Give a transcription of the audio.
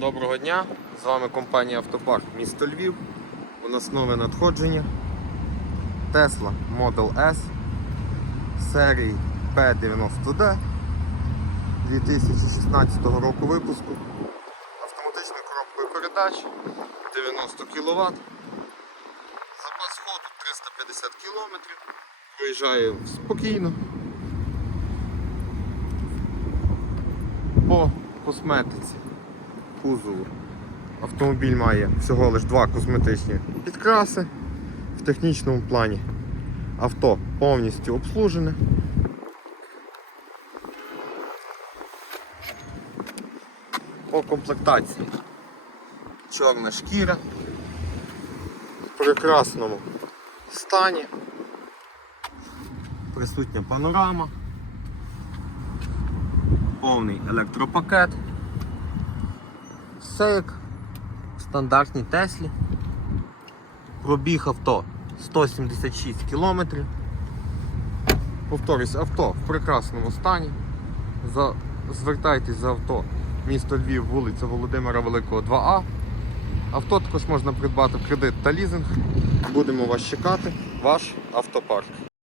Доброго дня! З вами компанія Автопарк місто Львів. У нас нове надходження. Tesla Model S серії P90D 2016 року випуску. Автоматичною коробкою передач 90 кВт. Запас ходу 350 км. Виїжджає спокійно. По косметиці кузову. Автомобіль має всього лише два косметичні підкраси. В технічному плані авто повністю обслужене. По комплектації чорна шкіра в прекрасному стані. Присутня панорама, повний електропакет. Все як в стандартній Теслі. Пробіг авто 176 кілометрів. Повторюсь, авто в прекрасному стані. За... Звертайтесь за авто місто Львів, вулиця Володимира Великого 2А. Авто також можна придбати в кредит та лізинг. Будемо вас чекати, ваш автопарк.